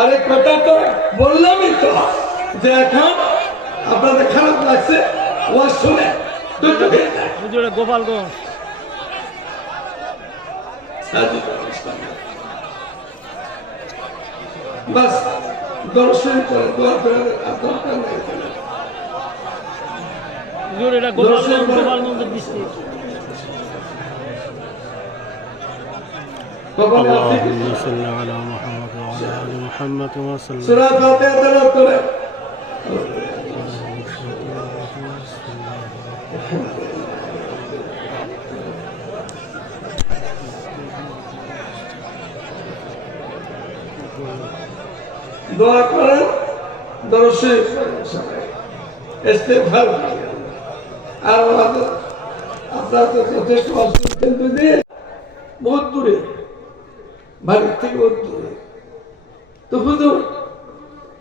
আরে কথা তো বললামই তো যে এখন আপনাদের খারাপ লাগছে ওয়াজ শুনে গোপালগঞ্জ বাস দর্শন করে দোয়া করে দরকার নেই। এটা গোপালগঞ্জের ডিস্ট্রিক্ট। اللهم صل على محمد وعلى آل محمد وسلم. সূরা ফাতিহা তেলাওয়াত করে দোয়া করেন, দর্শন ইস্তেগফার করেন। আর আমাদের আপনারা তো যথেষ্ট অসুস্থ বহুত দূরে, বাড়ির থেকে বহুত দূরে। তো হুজুর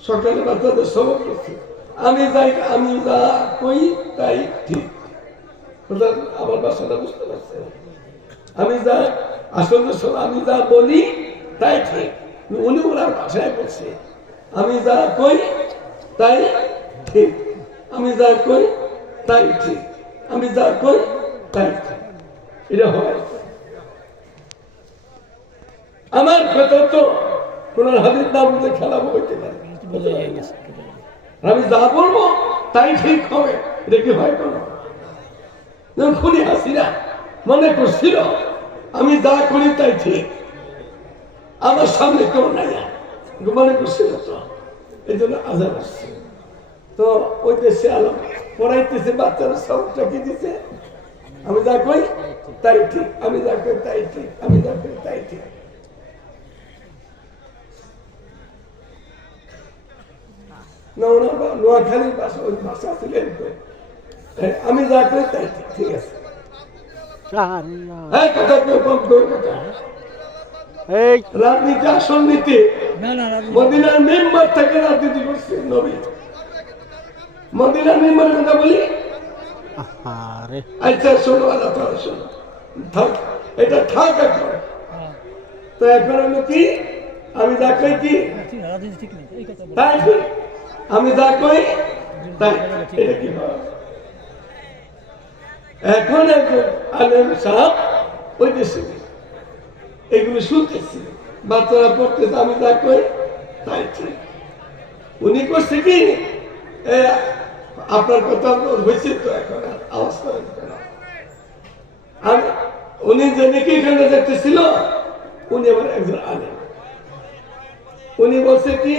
সকালে বাচ্চাদের সবক করছে, আমি যা কই তাই ঠিক। আমার বাসাটা বুঝতে পারছে, আমি যা আসলে আমি যা বলি তাই ঠিক। উনি ওনার ভাষায় বলছে আমি যা কই তাই ঠিক, আমি যা কই তাই ঠিক, আমি যা কই তাই ঠিক। এটা হয় আমার কথা তো কোন হাদিস না বুঝে খেলাবো হইতে পারে। আমি যা বলবো তাই ঠিক হবে, এটা কি হয়? কোন খুনি হাসিনা মনে করছিল আমি যা করি তাই ঠিক, আমার সামনে কেউ নাই মনে করছিল, তো এই জন্য আজাব আসছে। তো ওই দেশে আলম পড়াইতেছে, বাচ্চারা সবটা কি দিছে, আমি যা কই তাই ঠিক, আমি যা করি তাই ঠিক, আমি যা করি তাই ঠিক। নোয়াখালীর ভাষা, ওই ভাষা ছিল আমি যা করি তাই ঠিক, ঠিক আছে। রাজনীতি আসল নীতি, মদিনার মেম্বার থেকে রাজনীতি করছে নবী। মদিনার মেম্বারের কথা বলি, আচ্ছা শোনো, শোনো এটা থাক এখন। তো এখন হলো কি, আমি যা কই কি তাই ঠিক, আমি যা কই তাই, এটা কি হয়? এখন একজন আলেম সাহেব ওই দেশে এগুলো শুনতেছি, বাচ্চারা পড়তেছে আমি যা কই তাই ঠিক। উনি করছে কি, আপনার কথা হয়েছে তো, এখন আওয়াজ করেন কেন? উনি যে নাকি এখানে দেখতেছিল, উনি আবার একজন আলেম। উনি বলছে কি,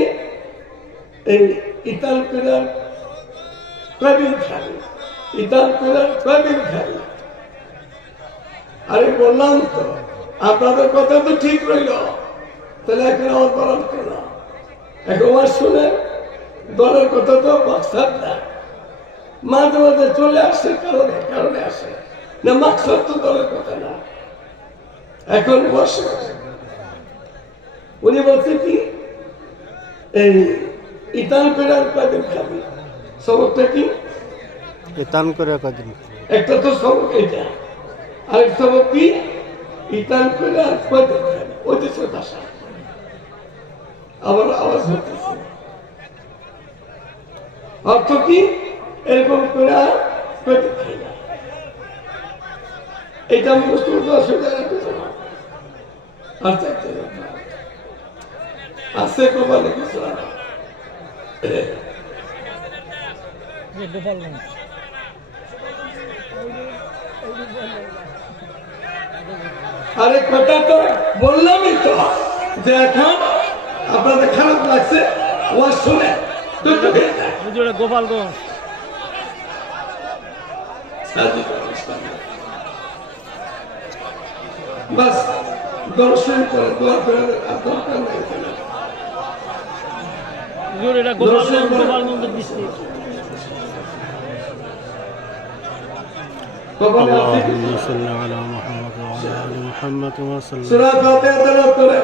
এই ইতাল পিলার কবির খালি, ইতাল পিলার কবির খালি। আরে বললাম তো আপনাদের কথা তো ঠিক রইল, তাহলে এখন আমার বলার কেন? একবার শুনে দলের কথা তো মাকসাদ না, মাঝে মাঝে চলে আসে কারণে আসে না, মাকসাদ তো দলের কথা না। এখন বসে উনি বলছে কি, এই ইতান পেরার কদিন খাবি, সবকটা কি ইতান করে কদিন, একটা তো সবক এটা, আরেক সবক কি ইতান পেরার কদিন খাবি, ওই দেশের ভাষা। আবার আওয়াজ হতেছে, অর্থ কি এরকম করে কদিন খাই না। এটা আমি বুঝতে পারছি, অসুবিধা রাখতেছে না। আর চাইতে আছে কপালে কিছু না। আরে কথা তো বললামই তো যে এখন আপনাদের খারাপ লাগছে ওয়াজ শুনে গোপালগঞ্জ বাস দর্শন করে দোয়া করে দরকার নেই। এটা গোপালগঞ্জের ডিস্ট্রিক্ট। اللهم صل على محمد وعلى آل محمد وسلم. সূরা ফাতিহা তেলাওয়াত করে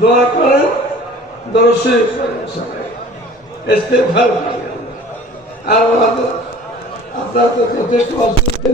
দোয়া করেন, দরুদ শরীফ পড়েন সবাই, ইস্তেগফার করেন। আর আমাদের আপনারা তো যথেষ্ট অসুবিধা